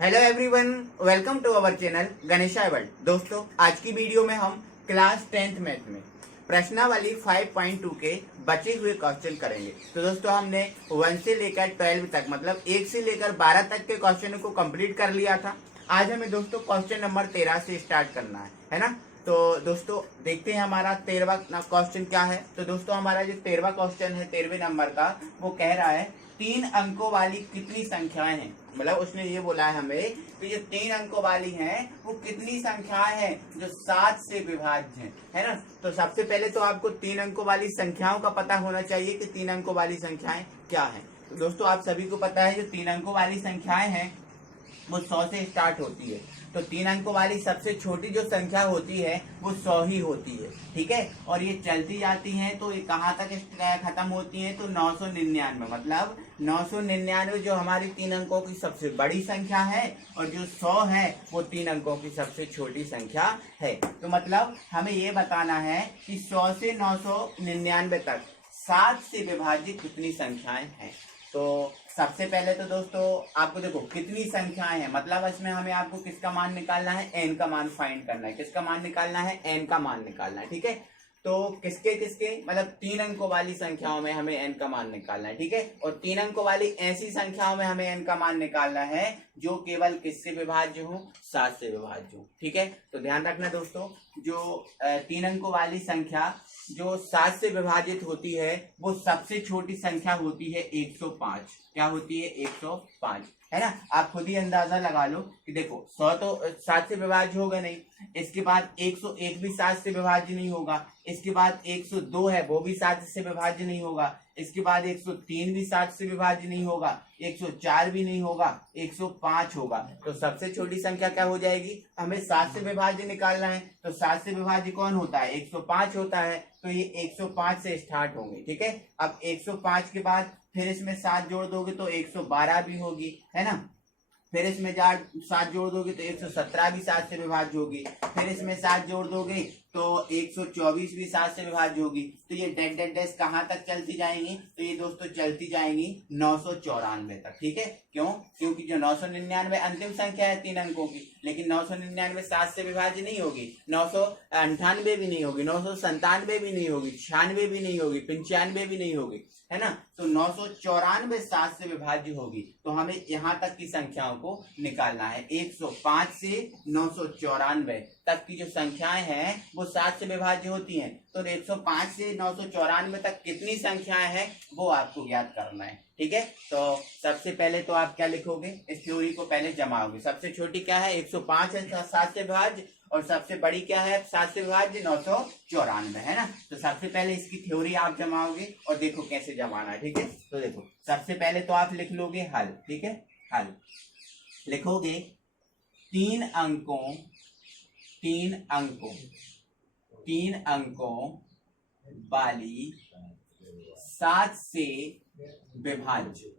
Hello everyone, welcome to our channel Ganesha world. दोस्तों, आज की वीडियो में हम क्लास 10th मैथ में प्रश्नावली 5.2 के बचे हुए क्वेश्चन करेंगे। तो दोस्तों, हमने 1 से लेकर 12 तक मतलब 1 से लेकर 12 तक के क्वेश्चन को कंप्लीट कर लिया था। आज हमें दोस्तों क्वेश्चन नंबर 13 से स्टार्ट करना है ना। तो दोस्तों देखते हैं हमारा 13वां क्वेश्चन क्या है। तो दोस्तों, हमारा जो 13वां क्वेश्चन है 13वें नंबर का, वो कह रहा है 3 अंकों वाली कितनी संख्याएं हैं। मतलब उसने ये बोला है हमें कि जो 3 अंकों वाली हैं वो कितनी संख्याएं हैं जो 7 से विभाज्य है ना। तो सबसे पहले तो आपको 3 अंकों वाली संख्याओं का पता होना चाहिए कि 3 अंकों वाली संख्याएं क्या है। तो दोस्तों, आप सभी को पता है जो 3 अंकों वाली संख्याएं हैं वो 100 से स्टार्ट होती है। तो 3 अंकों वाली सबसे छोटी जो संख्या होती है वो 100 ही होती है, ठीक है। और ये चलती जाती हैं तो ये कहाँ तक खत्म होती हैं, तो 999, मतलब 999 जो हमारी 3 अंकों की सबसे बड़ी संख्या है, और जो 100 है वो 3 अंकों की सबसे छोटी संख्या है। तो मतलब हमें ये बताना है कि 100 से 999 तक 7 से विभाजित कितनी संख्याएं हैं। तो सबसे पहले तो दोस्तों आपको देखो कितनी संख्याएं हैं, मतलब इसमें हमें आपको किसका मान निकालना है, एन का मान फाइंड करना है। किसका मान निकालना है, एन का मान निकालना है, ठीक है। तो किसके किसके, मतलब 3 अंकों वाली संख्याओं में हमें एन का मान निकालना है, ठीक है। और 3 अंकों वाली ऐसी संख्याओं में हमें एन का मान निकालना है जो केवल किससे विभाज्य हो, 7 से विभाज्य हो, ठीक है। तो ध्यान रखना दोस्तों, जो 3 अंकों वाली संख्या जो 7 से विभाजित होती है वो सबसे छोटी संख्या होती है 105। क्या होती है, 105, है ना। आप खुद ही अंदाजा लगा लो कि देखो 100 तो 7 से विभाज्य होगा नहीं, इसके बाद 101 भी 7 से विभाज्य नहीं होगा, इसके बाद 102 है वो भी 7 से विभाज्य नहीं होगा, इसके बाद 103 भी 7 से विभाज्य नहीं होगा, 104 भी नहीं होगा, 105 होगा। तो सबसे छोटी संख्या क्या हो जाएगी, हमें 7 से विभाज्य निकालना है। तो 7 से विभाज्य कौन होता है, 105 होता है। तो ये 105 से स्टार्ट होंगे, ठीक है। अब 105 के बाद फिर इसमें 7 जोड़ दोगे तो 112 भी होगी, है ना। फिर इसमें 7 जोड़ दोगे तो 117 भी 7 से विभाज्य होगी। फिर इसमें 7 जोड़ दोगे तो 124 भी 7 से विभाज्य होगी। तो ये डेड डेड डैश कहाँ तक चलती जाएंगी, तो ये दोस्तों चलती जाएंगी 994 तक, ठीक है। क्यों, क्योंकि जो 999 अंतिम संख्या है 3 अंकों की, लेकिन 999 7 से विभाज्य नहीं होगी, 998 भी नहीं होगी, 997 भी नहीं होगी, 96 भी नहीं होगी, 95 भी नहीं होगी, है ना। तो 994 7 से विभाज्य होगी। तो हमें यहाँ तक की संख्याओं को निकालना है। 105 से 994 तक की जो संख्याएं हैं वो 7 से विभाज्य होती हैं। तो 105 से 994 तक कितनी संख्याएं हैं वो आपको ज्ञात करना है, ठीक है। तो सबसे पहले तो आप क्या लिखोगे, इस थ्योरी को पहले जमाओगे। सबसे छोटी क्या है, 105 है 7 से विभाज्य, और सबसे बड़ी क्या है 7 से विभाज्य 994, है ना। तो सबसे पहले इसकी थ्योरी आप जमाओगे और देखो कैसे जमाना है, ठीक है। तो देखो सबसे पहले तो आप लिख लोगे हल, ठीक है। हल लिखोगे 3 अंकों 3 अंकों वाली 7 से विभाज्य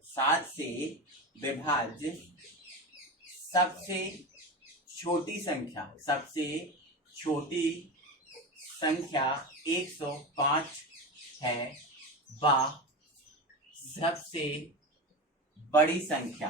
सबसे छोटी संख्या 105 है, व सबसे बड़ी संख्या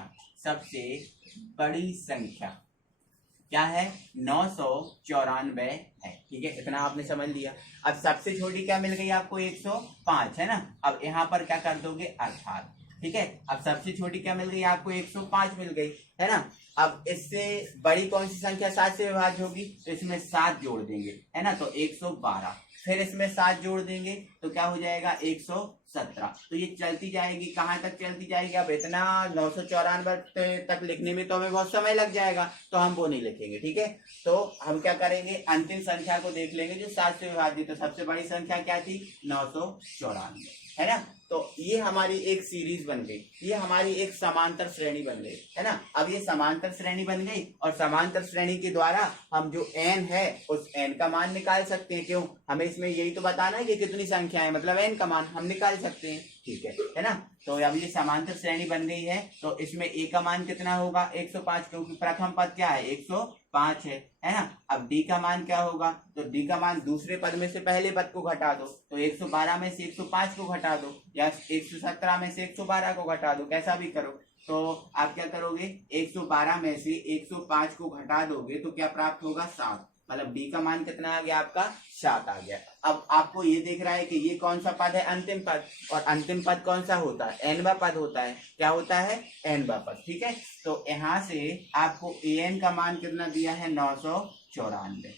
क्या है, 994 है, ठीक है। इतना आपने समझ लिया। अब सबसे छोटी क्या मिल गई आपको, 105, है ना। अब यहाँ पर क्या कर दोगे, अर्थात, ठीक है। अब सबसे छोटी क्या मिल गई आपको, 105 मिल गई, है ना। अब इससे बड़ी कौन सी संख्या 7 से विभाज्य होगी, तो इसमें 7 जोड़ देंगे, है ना। तो 112, फिर इसमें 7 जोड़ देंगे तो क्या हो जाएगा, 117। तो ये चलती जाएगी, कहाँ तक चलती जाएगी। अब इतना 994 तक लिखने में तो हमें बहुत समय लग जाएगा, तो हम वो नहीं लिखेंगे, ठीक है। तो हम क्या करेंगे, अंतिम संख्या को देख लेंगे जो 7 से विभाजित। तो सबसे बड़ी संख्या क्या थी, 994, है ना। तो ये हमारी एक सीरीज बन गई, ये हमारी एक समांतर श्रेणी बन गई, है ना। अब ये समांतर श्रेणी बन गई, और समांतर श्रेणी के द्वारा हम जो n है उस n का मान निकाल सकते हैं। क्यों, हमें इसमें यही तो बताना है कि कितनी संख्या है, मतलब n का मान हम निकाल सकते हैं, ठीक है ना। तो अब ये समांतर श्रेणी बन गई है, तो इसमें a का मान कितना होगा, 105, क्योंकि प्रथम पद क्या है, 105 है ना। अब d का मान क्या होगा, तो d का मान दूसरे पद में से पहले पद को घटा दो, तो 112 में से 105 को घटा दो, या 117 में से 112 को घटा दो, कैसा भी करो। तो आप क्या करोगे, 112 में से 105 को घटा दोगे तो क्या प्राप्त होगा, 7। मतलब डी का मान कितना आ गया आपका, 7 आ गया। अब आपको ये दिख रहा है कि ये कौन सा पद है, अंतिम पद, और अंतिम पद कौन सा होता है, एनवा पद होता है। क्या होता है, एनवा पद। ठीक है, तो यहाँ से आपको एन का मान कितना दिया है, 994,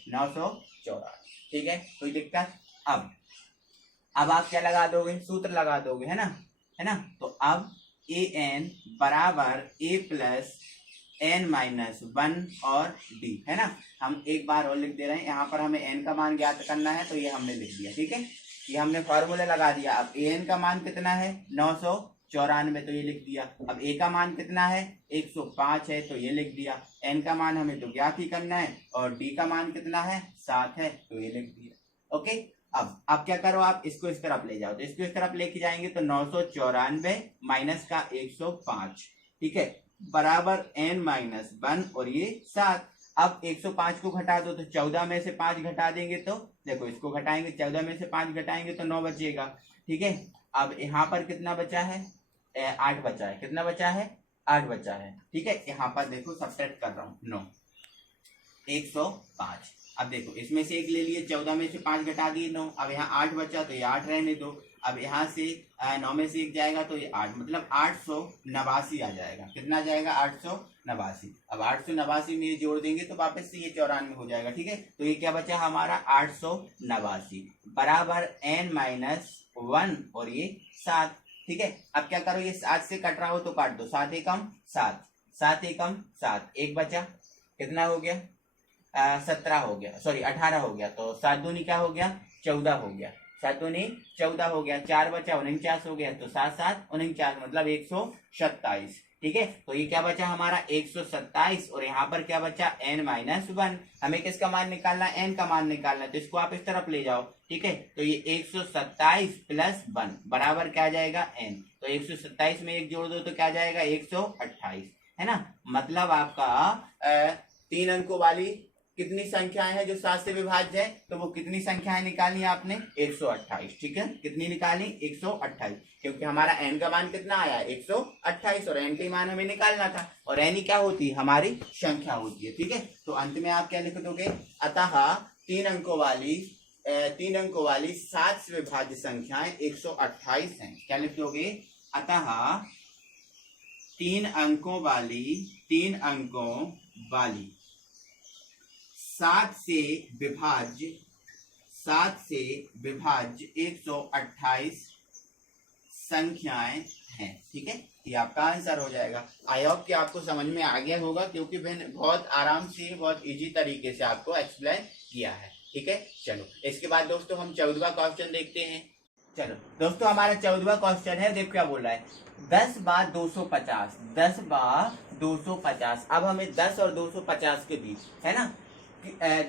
994। ठीक है, कोई दिक्कत। अब आप क्या लगा दोगे, सूत्र लगा दोगे, है ना। तो अब ए एन बराबर ए प्लस एन माइनस 1 और डी, है ना। हम एक बार और लिख दे रहे हैं, यहाँ पर हमें एन का मान ज्ञात करना है तो ये हमने लिख दिया। ठीक है, ये हमने फॉर्मूला लगा दिया। अब ए एन का मान कितना है, 994, तो ये लिख दिया। अब ए का मान कितना है, 105 है, तो ये लिख दिया। एन का मान हमें तो ज्ञात ही करना है, और डी का मान कितना है, 7 है, तो ये लिख दिया। ओके, अब क्या करो, आप इसको इस तरफ ले जाओ, तो इसको इस तरफ लेके जाएंगे तो 994 माइनस का 105, ठीक है, बराबर n माइनस 1 और ये 7। अब 105 को घटा दो तो 14 में से 5 घटा देंगे, तो देखो इसको घटाएंगे, 14 में से 5 घटाएंगे तो 9 बचेगा। ठीक है, अब यहाँ पर कितना बचा है, 8 बचा है। कितना बचा है, 8 बचा है। ठीक है, यहाँ पर देखो सब्ट्रैक्ट कर रहा हूँ, 9 105। अब देखो इसमें से एक ले लिए, 14 में से 5 घटा दिए 9। अब यहाँ 8 बचा तो ये 8 रहने दो। अब यहाँ से 9 में से एक जाएगा तो ये 8, मतलब 889 आ जाएगा। कितना आ जाएगा, 889। अब 889 में ये जोड़ देंगे तो वापस से ये 94 हो जाएगा। ठीक है, तो ये क्या बचा हमारा, 889 बराबर n माइनस 1 और ये 7। ठीक है, अब क्या करो, ये 7 से कट रहा हो तो काट दो, 7 एकम 7, 7 एकम 7, एक बचा, कितना हो गया, 17 हो गया, सॉरी 18 हो गया। तो 7 दूनी क्या हो गया, 14 हो गया, 7 दूनी 14 हो गया, 4 बचा 49 हो गया, तो 7 7 49, मतलब 127। ठीक है, तो ये क्या बचा हमारा, 127, और यहाँ पर क्या बचा, n माइनस 1। हमें किसका मान निकालना है, n का मान निकालना है, तो इसको आप इस तरफ ले जाओ। ठीक है, तो ये 127 प्लस 1 बराबर क्या जाएगा, n। तो 127 में एक जोड़ दो तो क्या जाएगा, 128, है ना। मतलब आपका 3 अंकों वाली कितनी संख्याएं हैं जो 7 से विभाज्य है, तो वो कितनी संख्याएं निकाली आपने, 128। ठीक है, कितनी निकाली, 128, क्योंकि हमारा n का मान कितना आया, 128, और n के मान हमें निकालना था, और n ही क्या होती है, हमारी संख्या होती है। ठीक है, तो अंत में आप क्या लिख दोगे, अतः 3 अंकों वाली 7 से विभाज्य संख्याएं 128 हैं। क्या लिख दोगे, अतः 3 अंकों वाली 7 से विभाज्य 128 संख्याएं हैं। ठीक है, ये आपका आंसर हो जाएगा। आई होप कि आपको समझ में आ गया होगा, क्योंकि मैंने बहुत आराम से, बहुत इजी तरीके से आपको एक्सप्लेन किया है। ठीक है, चलो इसके बाद दोस्तों हम 14वां क्वेश्चन देखते हैं। चलो दोस्तों, हमारा 14वां क्वेश्चन है, देखो क्या बोल रहा है, 10 बार 250, 10 बार 250। अब हमें 10 और 250 के बीच, है ना,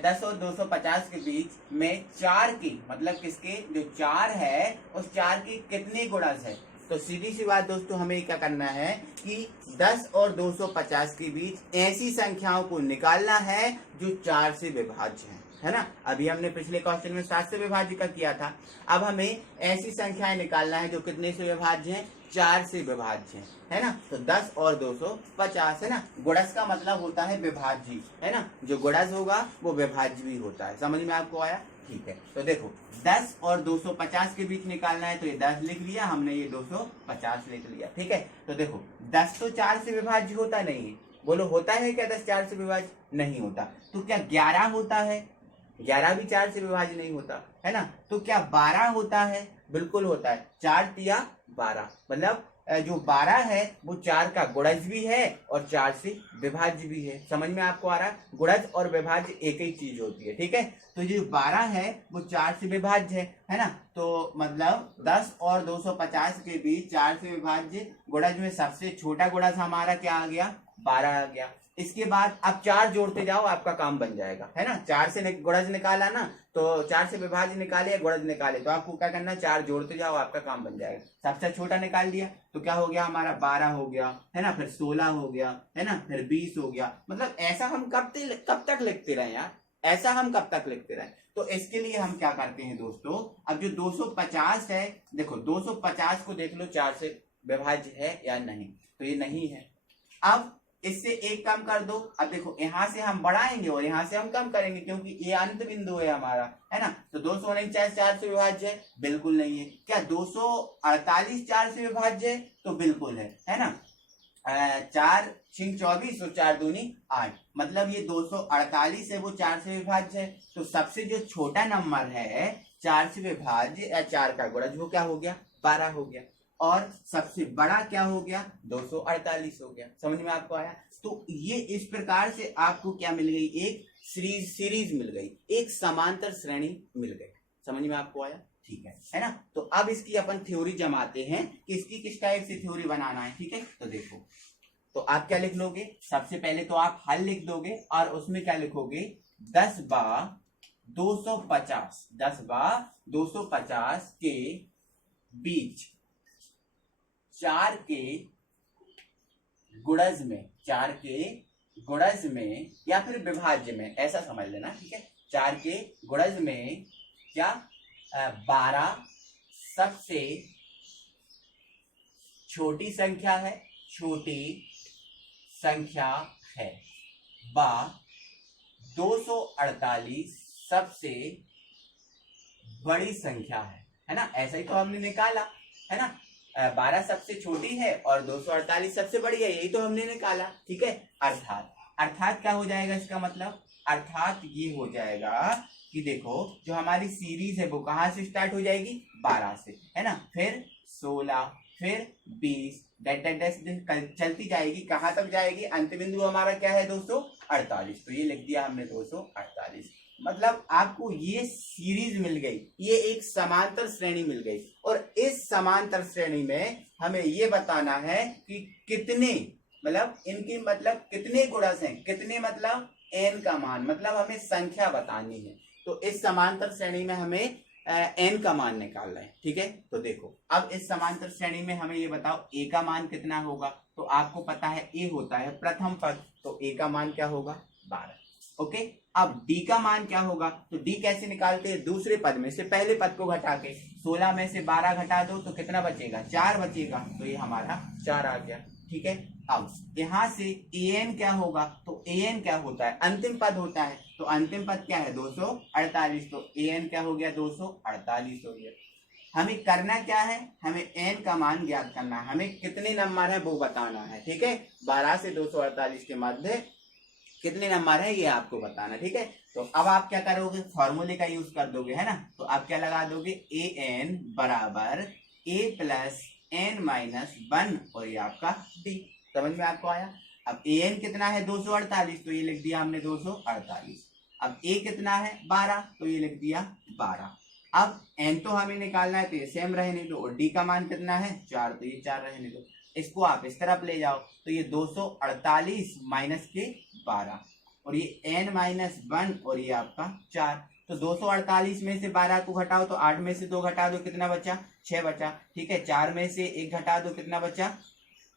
10 और 250 के बीच में 4 की, मतलब किसके, जो 4 है उस 4 की कितने गुणज है। तो सीधी सी बात दोस्तों, हमें क्या करना है कि 10 और 250 के बीच ऐसी संख्याओं को निकालना है जो 4 से विभाज्य है ना। अभी हमने पिछले क्वेश्चन में 7 से विभाज्य का किया था। अब हमें ऐसी संख्याएं निकालना है जो कितने से विभाज्य हैं, 4 से विभाज्य है ना। तो 10 और 250, है ना। गुणज का मतलब होता है विभाज्य, है ना। जो गुणज होगा वो विभाज्य भी होता है। समझ में आपको आया, ठीक है। तो देखो 10 और 250 के बीच निकालना है, तो ये 10 लिख लिया हमने, ये 250 लिख लिया। ठीक है, तो देखो 10 तो 4 से विभाज्य होता नहीं है, बोलो होता है क्या 10 4 से विभाज्य? नहीं होता। तो क्या 11 होता है? 11 भी 4 से विभाज्य नहीं होता, है ना। तो क्या 12 होता है? बिल्कुल होता है। 4 तिया 12, मतलब जो 12 है वो 4 का गुणज भी है और 4 से विभाज्य भी है। समझ में आपको आ रहा है? गुणज और विभाज्य एक ही चीज होती है, ठीक है। तो जो 12 है वो 4 से विभाज्य है ना। तो मतलब 10 और 250 के बीच 4 से विभाज्य गुणज में सबसे छोटा गुणज हमारा क्या आ गया? 12 आ गया। इसके बाद अब 4 जोड़ते जाओ, आपका काम बन जाएगा, है ना। 4 से गुणज निकाला ना, तो 4 से विभाज्य निकाले, गुणज निकाले, तो आपको क्या करना है? 4 जोड़ते जाओ, आपका काम बन जाएगा। सबसे छोटा निकाल दिया तो क्या हो गया हमारा? 12 हो गया, है ना। फिर 16 हो गया, है ना। फिर 20 हो गया। मतलब ऐसा हम कब तक लिखते रहे यार? ऐसा हम कब तक लिखते रहे? तो इसके लिए हम क्या करते हैं दोस्तों, अब जो 250 है, देखो 250 को देख लो 4 से विभाज्य है या नहीं, तो ये नहीं है। अब इससे एक कम कर दो। अब देखो यहाँ से हम बढ़ाएंगे और यहाँ से हम कम करेंगे, क्योंकि ये अंत बिंदु है हमारा, है ना। तो 200 नहीं 4 से विभाज्य है, बिल्कुल नहीं है। क्या 248 4 से विभाज्य है? तो बिल्कुल है ना। 4 6 24 और 4 दूनी 8, मतलब ये 248 है वो 4 से विभाज्य है। तो सबसे जो छोटा नंबर है 4 से विभाज्य या 4 का गुणज, वो क्या हो गया? 12 हो गया। और सबसे बड़ा क्या हो गया? 248 हो गया। समझ में आपको आया? तो ये इस प्रकार से आपको क्या मिल गई? एक सीरीज मिल गई, एक समांतर श्रेणी मिल गई। समझ में आपको आया? ठीक है ना। तो अब इसकी अपन थ्योरी जमाते हैं कि इसकी किस टाइप से थ्योरी बनाना है। ठीक है, तो देखो, तो आप क्या लिख लोगे? सबसे पहले तो आप हल लिख दोगे और उसमें क्या लिखोगे? 10/250, 10/250 के बीच 4 के गुणज में, 4 के गुणज में या फिर विभाज्य में, ऐसा समझ लेना। ठीक है, 4 के गुणज में क्या 12 सबसे छोटी संख्या है, छोटी संख्या है, 248 सबसे बड़ी संख्या है ना। ऐसा ही तो हमने निकाला, है ना। 12 सबसे छोटी है और 248 सबसे बड़ी है, यही तो हमने निकाला। ठीक है, अर्थात क्या हो जाएगा इसका मतलब? अर्थात ये हो जाएगा कि देखो, जो हमारी सीरीज है वो कहां से स्टार्ट हो जाएगी? 12 से, है ना। फिर 16, फिर 20, चलती जाएगी। कहां तक जाएगी? अंत बिंदु हमारा क्या है? 248। तो ये लिख दिया हमने 248। मतलब आपको ये सीरीज मिल गई, ये एक समांतर श्रेणी मिल गई। और इस समांतर श्रेणी में हमें ये बताना है कि कितने, मतलब इनकी मतलब कितने गुणज हैं, कितने मतलब n का मान, मतलब हमें संख्या बतानी है। तो इस समांतर श्रेणी में हमें n का मान निकालना है। ठीक है, तो देखो, अब इस समांतर श्रेणी में हमें ये बताओ a का मान कितना होगा। तो आपको पता है a होता है प्रथम पद, तो a का मान क्या होगा? 12। ओके, अब d का मान क्या होगा? तो d कैसे निकालते हैं? दूसरे पद में से पहले पद को घटा के। 16 में से 12 घटा दो तो कितना बचेगा? 4 बचेगा। तो ये हमारा 4 आ गया। ठीक है, अब यहाँ से an क्या होगा? तो an क्या होता है? अंतिम पद होता है। तो अंतिम पद क्या है? 248। तो an क्या हो गया? 248 हो गया। हमें करना क्या है? हमें n का मान ज्ञात करना है, हमें कितने नंबर है वो बताना है। ठीक है, 12 से 248 के मध्य कितने नंबर है ये आपको बताना। ठीक है, तो अब आप क्या करोगे? फॉर्मूले का यूज कर दोगे, है ना। तो आप क्या लगा दोगे? an बराबर a प्लस n माइनस 1 और ये आपका d। समझ में आपको आया? अब an कितना है? 248, तो ये लिख दिया हमने 248। अब a कितना है? 12, तो ये लिख दिया 12। अब n तो हमें निकालना है, तो ये सेम रहने दो। और d का मान कितना है? 4, तो ये 4 रहने दो। इसको आप इस तरफ ले जाओ, तो ये 248 माइनस के 12 और ये n माइनस 1 और ये आपका 4। तो 248 में से 12 को घटाओ तो 8 में से 2 घटा दो, कितना बचा? 6 बचा। ठीक है, 4 में से 1 घटा दो, कितना बचा?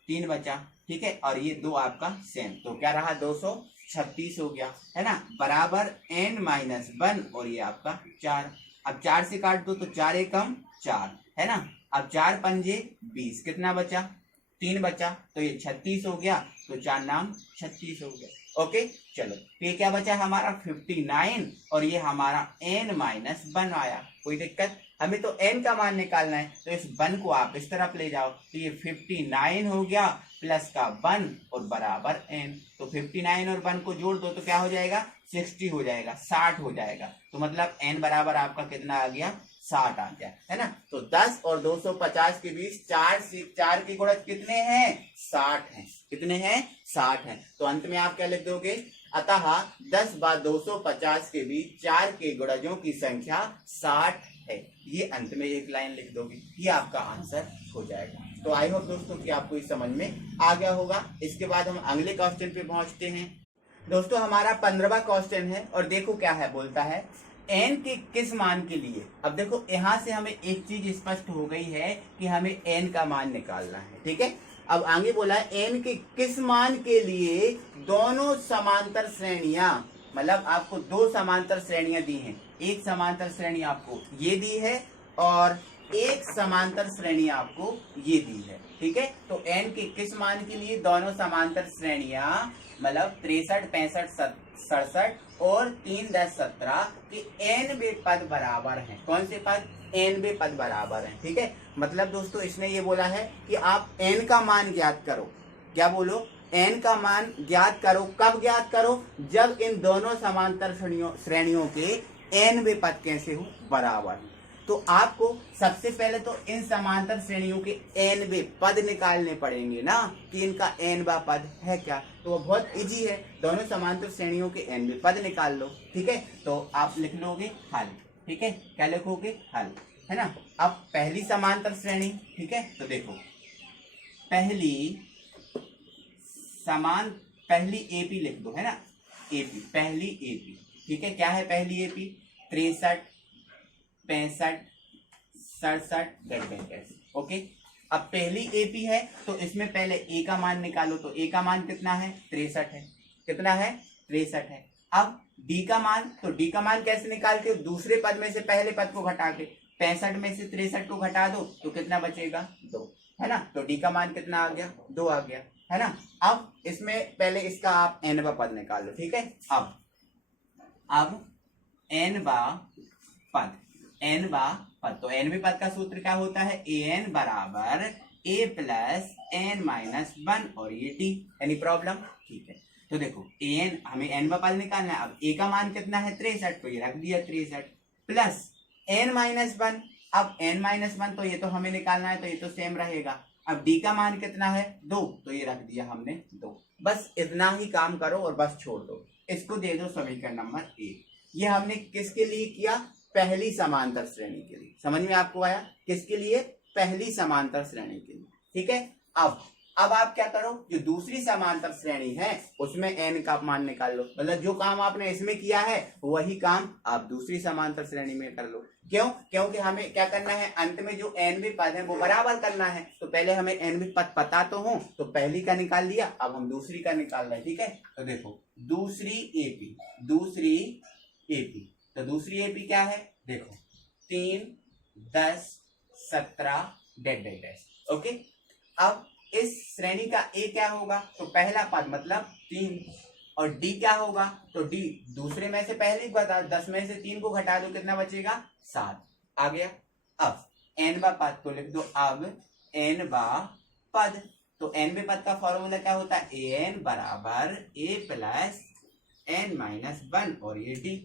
3 बचा। ठीक है, और ये 2 आपका सेम, तो क्या रहा? 236 हो गया, है ना, बराबर n माइनस 1 और ये आपका 4। अब 4 से काट दो तो 4 एकम 4, है ना। अब 4 पंजे 20, कितना बचा? 3 बचा, तो ये 36 हो गया। तो 4 नाम 36 हो गया। ओके, चलो, ये क्या बचा हमारा? 59 और ये हमारा n माइनस 1 आया। कोई दिक्कत? हमें तो n का मान निकालना है, तो इस 1 को आप इस तरफ ले जाओ, तो ये 59 हो गया प्लस का 1 और बराबर n। तो 59 और 1 को जोड़ दो तो क्या हो जाएगा? 60 हो जाएगा, 60 हो जाएगा। तो मतलब n बराबर आपका कितना आ गया? 60 आ गया, है ना। तो 10 और 250 के बीच 4 के गुणज कितने हैं? 60 हैं। कितने हैं? 60 हैं। तो अंत में आप क्या लिख दोगे? अतः 10/250 के बीच 4 के गुणजों की संख्या 60 है। ये अंत में एक लाइन लिख दोगे, ये आपका आंसर हो जाएगा। तो आई होप दोस्तों कि आपको इस समझ में आ गया होगा। इसके बाद हम अगले क्वेश्चन पे पहुंचते हैं। दोस्तों हमारा 15वां क्वेश्चन है और देखो क्या है, बोलता है n के किस मान के लिए। अब देखो यहां से हमें एक चीज स्पष्ट हो गई है कि हमें n का मान निकालना है। ठीक है, अब आगे बोला है n के किस मान के लिए दोनों समांतर श्रेणियां, मतलब आपको 2 समांतर श्रेणियां दी हैं। एक समांतर श्रेणी आपको ये दी है और एक समांतर श्रेणी आपको ये दी है, ठीक है। तो n के किस मान के लिए? दोनों समांतर श्रेणियां मतलब 63, 65, 67 और 3, 10, 17 के n वे पद बराबर हैं। कौन से पद? n वे पद बराबर हैं, ठीक है। मतलब दोस्तों इसने ये बोला है कि आप n का मान ज्ञात करो। क्या बोलो? n का मान ज्ञात करो। कब ज्ञात करो? जब इन दोनों समांतर श्रेणियों के n वे पद कैसे हो? बराबर। तो आपको सबसे पहले तो इन समांतर श्रेणियों के n वे पद निकालने पड़ेंगे ना, कि इनका n वा पद है क्या। तो वो बहुत इजी है, दोनों समांतर श्रेणियों के n वे पद निकाल लो, ठीक है। तो आप लिख लोगे हल, ठीक है। क्या लिखोगे? हल, है ना। अब पहली समांतर श्रेणी, ठीक है। तो देखो पहली एपी लिख दो, है ना। एपी, पहली एपी, ठीक है। क्या है पहली एपी? 63, 65, 67, ओके। अब पहली एपी है तो इसमें पहले ए का मान निकालो। तो ए का मान कितना है? 63 है। कितना है? 63 है। अब डी का मान, तो डी का मान कैसे निकालते हो? दूसरे पद में से पहले पद को घटा के। 65 में से 63 को घटा दो तो कितना बचेगा? 2, है ना। तो डी का मान कितना आ गया? 2 आ गया, है ना। अब इसमें पहले इसका आप n पद निकाल लो, ठीक है। अब n पद, तो n पद का सूत्र क्या होता है? an बराबर a प्लस n माइनस 1 और ये d। Any problem? ठीक है। तो देखो an, हमें n पद निकालना है। अब a का मान कितना है? 63, तो ये रख दिया 63 प्लस n माइनस 1। अब n माइनस 1 तो ये तो हमें निकालना है, तो ये तो सेम रहेगा। अब d का मान कितना है? 2, तो ये रख दिया हमने 2। बस इतना ही काम करो और बस छोड़ दो। इसको दे दो समीकरण नंबर 1। ये हमने किसके लिए किया? पहली समांतर श्रेणी के लिए। समझ में आपको आया? किसके लिए? पहली समांतर श्रेणी के लिए, ठीक है। अब आप क्या करो? जो दूसरी समांतर श्रेणी है उसमें n का मान निकाल लो। मतलब जो काम आपने इसमें किया है वही काम आप दूसरी समांतर श्रेणी में कर लो। क्यों? क्योंकि हमें क्या करना है? अंत में जो n वे पद है वो बराबर करना है। तो पहले हमें n वे पद पता तो हो, तो पहली का निकाल लिया, अब हम दूसरी का निकाल रहे हैं, ठीक है। तो देखो दूसरी एपी, तो दूसरी एपी क्या है? देखो 3, 10, 17, ओके। अब इस श्रेणी का ए क्या होगा? तो पहला पद मतलब 3, और डी क्या होगा? तो डी दूसरे में से पहले बता, 10 में से 3 को घटा दो, कितना बचेगा? 7 आ गया। अब n बा पद तो लिख दो। अब n बा पद, तो n बे पद का फॉर्मूला क्या होता है? an बराबर a प्लस n माइनस 1 और ये d,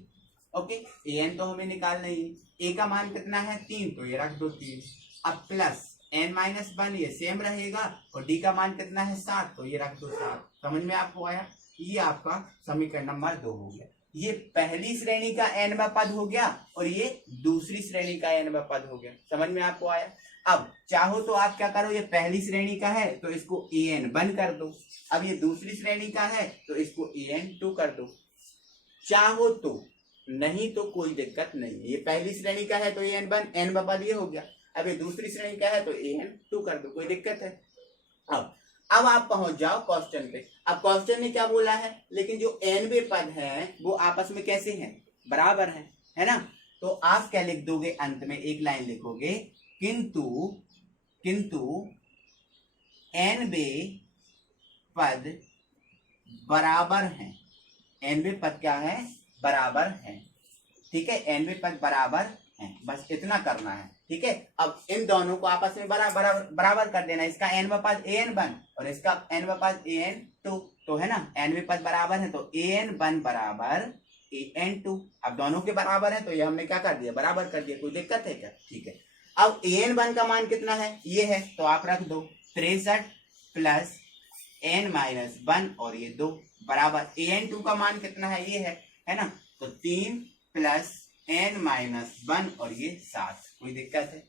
ओके। an तो हमें निकालना ही है। a का मान कितना है? 3, तो ये रख दो 3। अब प्लस n माइनस 1 ये सेम रहेगा, और d का मान कितना है? 7, तो ये रख दो 7। समझ में आपको आया? ये आपका समीकरण नंबर 2 हो गया। ये पहली श्रेणी का n पद हो गया और ये दूसरी श्रेणी का n पद हो गया। समझ में आपको आया? अब चाहो तो आप क्या करो? ये पहली श्रेणी का है तो इसको an1 कर दो। अब ये दूसरी श्रेणी का है तो इसको an2 कर दो, चाहो तो। नहीं तो कोई दिक्कत नहीं। ये पहली श्रेणी का है तो an1, n पद ये हो गया। अब ये दूसरी श्रेणी का है तो an2 कर दो, कोई दिक्कत है? अब आप पहुंच जाओ क्वेश्चन पे। अब क्वेश्चन ने क्या बोला है? लेकिन जो n वे पद हैं वो आपस में कैसे हैं? बराबर हैं, है ना। तो आप क्या लिख दोगे? अंत में एक लाइन लिखोगे, किंतु n वे पद बराबर हैं। n वे पद क्या है? बराबर हैं, ठीक है। n वे पद बराबर हैं, बस इतना करना है, ठीक है। अब इन दोनों को आपस में बराबर कर देना। इसका n वा पद an1 और इसका n वा पद an2, तो है ना। n वे पद बराबर है तो an1 बराबर an2। अब दोनों के बराबर है तो ये हमने क्या कर दिया? बराबर कर दिया। कोई दिक्कत है क्या? ठीक है। अब an1 का मान कितना है? ये है, तो आप रख दो 63 प्लस n माइनस 1 और ये 2 बराबर an2 का मान कितना है? ये है ना। तो 3 प्लस n माइनस 1 और ये 7। कोई दिक्कत है?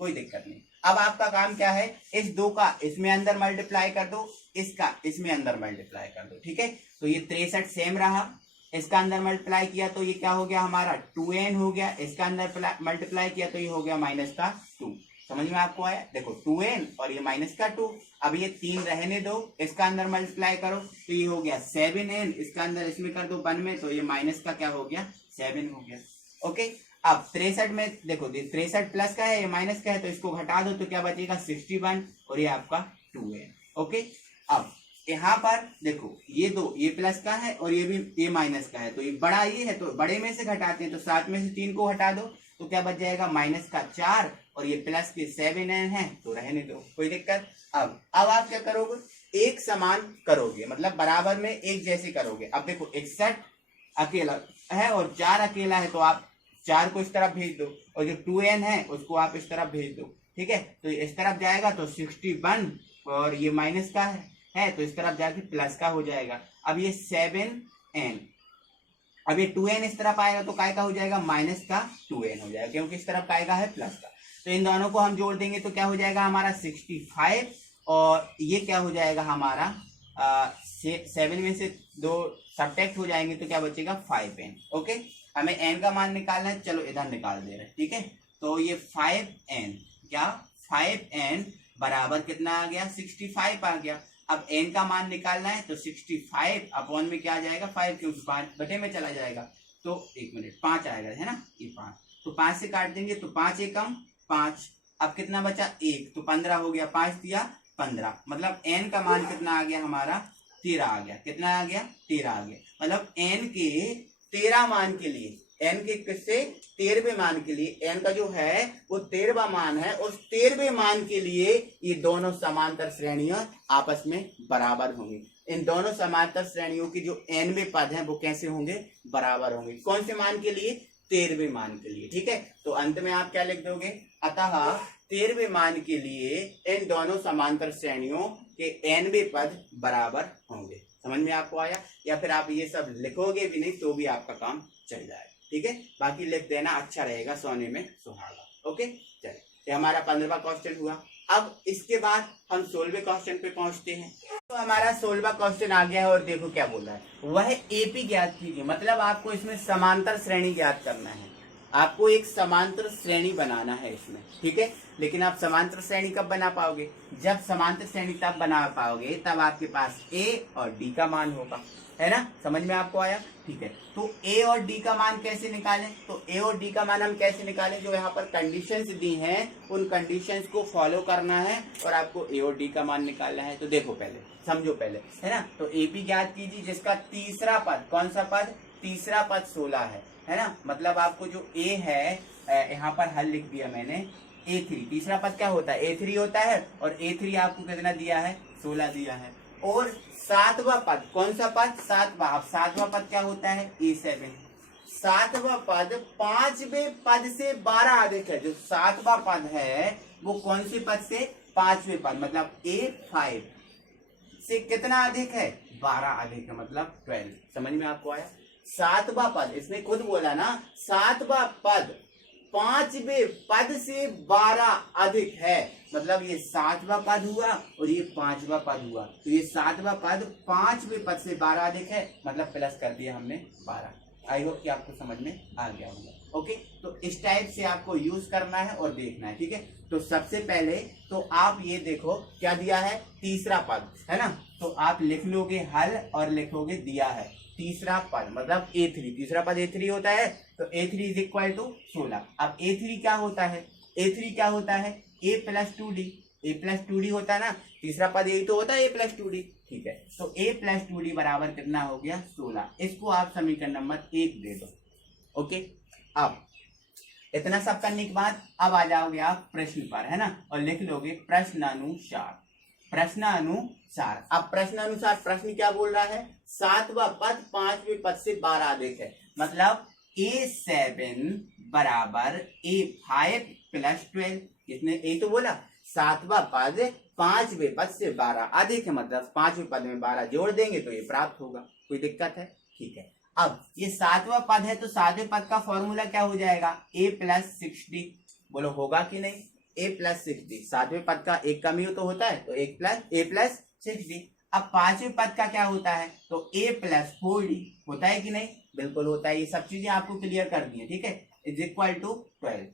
कोई दिक्कत नहीं। अब आपका काम क्या है? इस 2 का इसमें अंदर मल्टीप्लाई कर दो, इसका इसमें अंदर मल्टीप्लाई कर दो, ठीक है। तो ये 63 सेम रहा, इसका अंदर मल्टीप्लाई किया तो ये क्या हो गया हमारा? 2n हो गया। इसका अंदर मल्टीप्लाई किया तो ये हो गया माइनस का 2। समझ में आपको आया? देखो 2n और ये माइनस का 2। अब ये 3 रहने दो, इसका अंदर मल्टीप्लाई करो तो ये हो गया 7n। इसका अंदर इसमें कर दो 1 में, तो ये माइनस का क्या हो गया? 7 हो गया, ओके। अब 63 में देखो 63 प्लस का है, ये माइनस का है, तो इसको घटा दो तो क्या बचेगा 61 और ये आपका 2 है। ओके, अब यहाँ पर देखो ये दो, ये प्लस का है और ये भी ये माइनस का है, तो ये बड़ा ये है तो बड़े में से घटाते हैं, तो 7 में से 3 को हटा दो तो क्या बच जाएगा माइनस का 4 और ये प्लस के 7n है, तो रहने दो, कोई दिक्कत। अब आप क्या करोगे, एक समान करोगे, मतलब बराबर में एक जैसे करोगे। अब देखो 61 अकेला है और 4 अकेला है, तो आप 4 को इस तरफ भेज दो और जो 2n है उसको आप इस तरफ भेज दो, ठीक है। तो इस तरफ जाएगा तो 61 और ये माइनस का है तो इस तरफ जाके प्लस का हो जाएगा। अब ये 7n, अब ये 2n इस तरफ आएगा तो काय का हो जाएगा माइनस का 2n हो जाएगा, क्योंकि इस तरफ का आएगा है प्लस का। तो इन दोनों को हम जोड़ देंगे तो क्या हो जाएगा हमारा 65 और ये क्या हो जाएगा हमारा 7 में से 2 सब्ट्रैक्ट हो जाएंगे तो क्या बचेगा 5n। ओके, हमें n का मान निकालना है, चलो इधर निकाल दे रहे हैं, ठीक है। तो ये 5n, क्या 5n बराबर कितना आ गया 65 आ गया। अब n का मान निकालना है तो 65 अपॉन में क्या आ जाएगा 5, क्योंकि 5 बटे में चला जाएगा, तो 1 मिनट 5 आएगा, है ना, ये 5, तो 5 से काट देंगे तो 5 एकम 5, अब कितना बचा 1, तो 15 हो गया, 5 दिया 15, मतलब n का मान कितना आ गया हमारा 13 आ गया। कितना आ गया 13 आ गया, मतलब n के 13 मान के लिए, n के किससे 13वें मान के लिए, n का जो है वो 13वां मान है, उस 13वें मान के लिए ये दोनों समांतर श्रेणियां आपस में बराबर होंगी। इन दोनों समांतर श्रेणियों की जो nवें पद हैं वो कैसे होंगे, बराबर होंगे। कौन से मान के लिए, 13वें मान के लिए, ठीक है। तो अंत में आप क्या लिख दोगे, अतः 13वें मान के लिए इन दोनों समांतर श्रेणियों के nवें पद बराबर होंगे। समझ में आपको आया, या फिर आप ये सब लिखोगे भी नहीं तो भी आपका काम चल जाएगा, ठीक है। बाकी लिख देना, अच्छा रहेगा, सोने में सुहागा। ओके, चलिए ये हमारा 15वां क्वेश्चन हुआ। अब इसके बाद हम 16वें क्वेश्चन पे पहुंचते हैं। तो हमारा 16वां क्वेश्चन आ गया है और देखो क्या बोला है, वह एपी ज्ञात कीजिए, मतलब आपको इसमें समांतर श्रेणी ज्ञात करना है, आपको एक समांतर श्रेणी बनाना है इसमें, ठीक है। लेकिन आप समांतर श्रेणी कब बना पाओगे, जब समांतर श्रेणी तब बना पाओगे तब आपके पास a और d का मान होगा, है ना, समझ में आपको आया, ठीक है। तो a और d का मान कैसे निकालें, तो a और d का मान हम कैसे निकालें, जो यहाँ पर कंडीशंस दी हैं उन कंडीशंस को फॉलो करना है और आपको a और d का मान निकालना है। तो देखो पहले समझो पहले, है ना, तो AP ज्ञात कीजिए जिसका तीसरा पद, कौन सा पद, तीसरा पद 16 है ना, मतलब आपको जो a है यहाँ पर हल लिख दिया मैंने, A3, तीसरा पद क्या होता है A3 होता है, और A3 आपको कितना दिया है 16 दिया है। और सातवां पद, कौन सा पद, सातवां, अब सातवां पद क्या होता है A7, सातवां पद 5वें पद से 12 अधिक है, जो सातवां पद है वो कौन से पद से, 5वें पद, मतलब A5 से कितना अधिक है 12 अधिक है, मतलब 12। समझ में आपको आया, सातवां पद, इसने खुद बोला ना, सातवां पद 5वें पद से 12 अधिक है, मतलब ये 7वां पद हुआ और ये 5वां पद हुआ, तो ये 7वां पद 5वें पद से 12 अधिक है, मतलब प्लस कर दिया हमने 12। आई होप कि आपको समझ में आ गया होगा। ओके, तो इस टाइप से आपको यूज करना है और देखना है, ठीक है। तो सबसे पहले तो आप ये देखो क्या दिया है, तीसरा पद, है ना, तो आप लिख लोगे हल और लिखोगे दिया है तीसरा पद, मतलब A3, तीसरा पद A3 होता है, तो A3 इज इक्वल टू 16। अब A3 क्या होता है, A3 क्या होता है A plus 2D, A plus 2D होता है ना, तीसरा पद यही तो होता है A प्लस 2D, ठीक है। तो A प्लस 2D बराबर कितना हो गया 16, इसको आप समीकरण नंबर 1 दे दो। ओके, अब इतना सब करने के बाद अब आ जाओगे आप प्रश्न पर, है ना, और लिख लोगे प्रश्नानुसार, प्रश्नानुसार। अब प्रश्नानुसार प्रश्न क्या बोल रहा है, सातवां पद 5वें पद से 12 अधिक है, मतलब A7 बराबर A5 प्लस 12, किसने यही तो बोला, सातवां पद 5वें पद से 12 अधिक है, मतलब 5वें पद में 12 जोड़ देंगे तो ये प्राप्त होगा। कोई दिक्कत है, ठीक है। अब ये सातवां पद है तो सातवें पद का फॉर्मूला क्या हो जाएगा A प्लस 60, बोलो होगा कि नहीं, A प्लस 60, सातवें पद का एक कमी तो होता है, तो A प्लस 60। अब 5वें पद का क्या होता है, तो A प्लस 4D होता है कि नहीं, बिल्कुल होता है। ये सब चीजें आपको क्लियर कर दी है, ठीक है, इज इक्वल टू 12।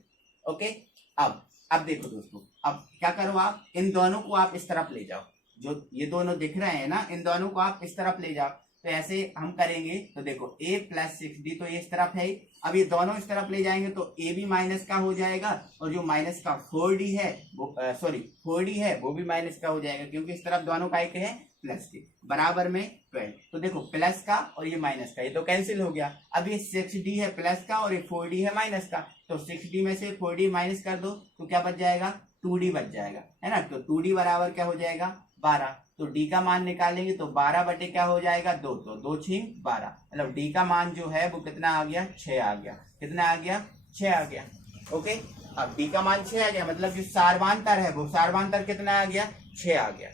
ओके, अब देखो दोस्तों, अब क्या करो, आप इन दोनों को आप इस तरफ ले जाओ, जो ये दोनों दिख रहे हैं ना, इन दोनों को आप इस तरफ ले जाओ, तो ऐसे हम करेंगे तो देखो a प्लस 6d तो ये इस तरफ है, अब ये दोनों इस तरफ ले जाएंगे तो a भी माइनस का हो जाएगा और जो माइनस का 4d है वो 4d है वो भी माइनस का हो जाएगा, क्योंकि इस तरफ दोनों काय के हैं प्लस के, बराबर में 12। तो देखो प्लस का और ये माइनस का ये तो कैंसिल हो गया। अब ये 6d है प्लस का और ये 4d है माइनस का, तो 6d में से 4d माइनस कर दो तो क्या बच जाएगा, 2d बच जाएगा, है ना। तो 2d बराबर क्या हो जाएगा 12। तो d का मान निकालेंगे तो 12 बटे क्या हो जाएगा 2, तो 2 6 12, मतलब d का मान जो है वो कितना आ गया 6 आ गया। कितना आ गया 6 आ गया। ओके, अब d का मान 6 आ गया, मतलब जो सार्वांतर है वो सार्वांतर कितना आ गया 6 आ गया।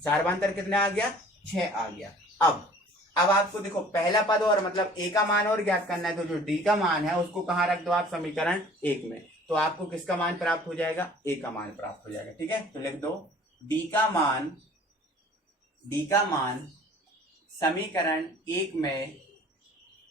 सार्वांतर कितना आ गया 6 आ गया। अब आपको देखो पहला पद और मतलब a का मान और ज्ञात करना है, तो जो d का मान है उसको कहाँ रख दो आप समीकरण 1 में, तो आपको किसका मान प्राप्त हो जाएगा a का मान प्राप्त हो जाएगा। ठीक है, तो लिख दो d का मान समीकरण 1 में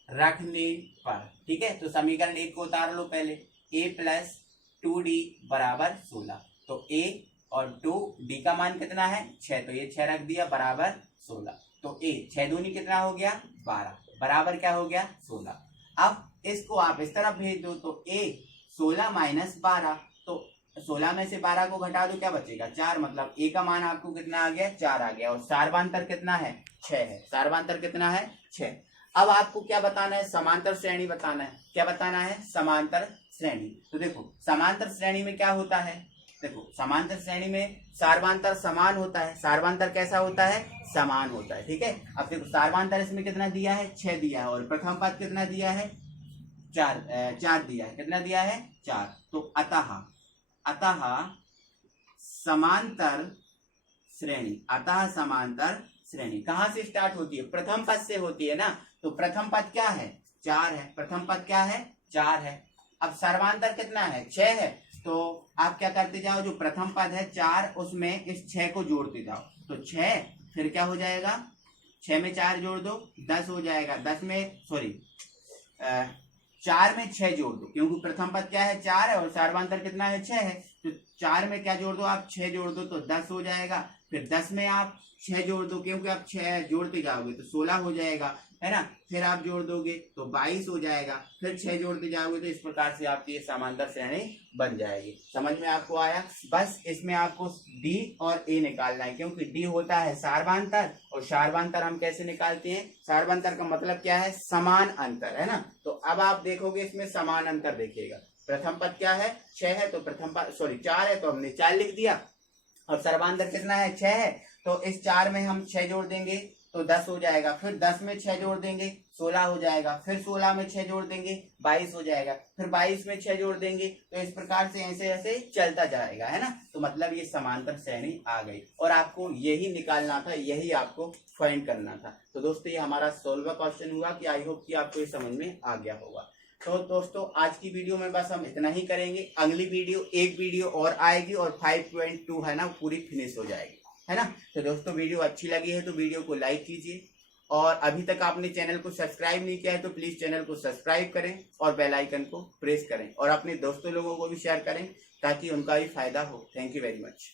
रखने पर। ठीक है, तो समीकरण 1 को उतार लो पहले, a प्लस 2d बराबर 16, तो a और 2d का मान कितना है 6, तो ये 6 रख दिया बराबर 16, तो a 6 दूनी कितना हो गया 12 बराबर क्या हो गया 16। अब इसको आप इस तरफ भेज दो तो a 16 माइनस 12, तो 16 में से 12 को घटा दो क्या बचेगा 4, मतलब a का मान आपको कितना आ गया 4 आ गया, और सार्वांतर कितना है 6 है। सार्वांतर कितना है 6। अब आपको क्या बताना है समांतर श्रेणी बताना है। क्या बताना है समांतर श्रेणी। तो देखो समांतर श्रेणी में क्या होता है, देखो समांतर श्रेणी में सार्वांतर समान होता है। सार्वांतर कैसा होता है समान होता है। ठीक है, अब देखो सार्वांतर इसमें कितना दिया है 6 दिया है, और प्रथम पद कितना दिया है 4 दिया है। कितना दिया है 4, तो अतः समांतर श्रेणी कहां से स्टार्ट होती है प्रथम पद से होती है ना, तो प्रथम पद क्या है 4 है, प्रथम पद क्या है 4 है। अब सर्वांतर कितना है 6 है, तो आप क्या करते जाओ जो प्रथम पद है 4 उसमें इस 6 को जोड़ते जाओ, तो 6 फिर क्या हो जाएगा 6 में 4 जोड़ दो 10 हो जाएगा, 10 में 4 में 6 जोड़ दो, क्योंकि प्रथम पद क्या है 4 है और सार्वांतर कितना है 6 है, तो 4 में क्या जोड़ दो आप 6 जोड़ दो तो 10 हो जाएगा, फिर 10 में आप 6 जोड़ दो क्योंकि आप 6 जोड़ते जाओगे तो 16 हो जाएगा, है ना। फिर आप जोड़ दोगे तो 22 हो जाएगा, फिर 6 जोड़ते जाओगे तो इस प्रकार से आपकी ये समांतर श्रेणी बन जाएगी। समझ में आपको आया। बस इसमें आपको d और a निकालना है, क्योंकि d होता है सार्वांतर और सार्वांतर हम कैसे निकालते हैं, सार्वांतर का मतलब क्या है समान अंतर, है ना। तो अब आप देखोगे इसमें समान अंतर देखिएगा, प्रथम पद क्या है 6 है तो प्रथम पद 4 है तो हमने 4 लिख दिया, और सर्वांतर कितना है 6 है, तो इस 4 में हम 6 जोड़ देंगे तो 10 हो जाएगा, फिर 10 में 6 जोड़ देंगे 16 हो जाएगा, फिर 16 में 6 जोड़ देंगे 22 हो जाएगा, फिर 22 में 6 जोड़ देंगे, तो इस प्रकार से ऐसे ऐसे चलता जाएगा, है ना। तो मतलब ये समांतर श्रेणी आ गई, और आपको यही निकालना था, यही आपको फाइंड करना था। तो दोस्तों ये हमारा 16वां क्वेश्चन हुआ कि आई होप कि आपको ये समझ में आ गया होगा। तो दोस्तों आज की वीडियो में बस हम इतना ही करेंगे, अगली वीडियो एक वीडियो और आएगी और 5.2 है ना पूरी फिनिश हो जाएगी, है ना। तो दोस्तों वीडियो अच्छी लगी है तो वीडियो को लाइक कीजिए, और अभी तक आपने चैनल को सब्सक्राइब नहीं किया है तो प्लीज चैनल को सब्सक्राइब करें और बेल आइकन को प्रेस करें, और अपने दोस्तों लोगों को भी शेयर करें ताकि उनका भी फायदा हो। Thank you very much.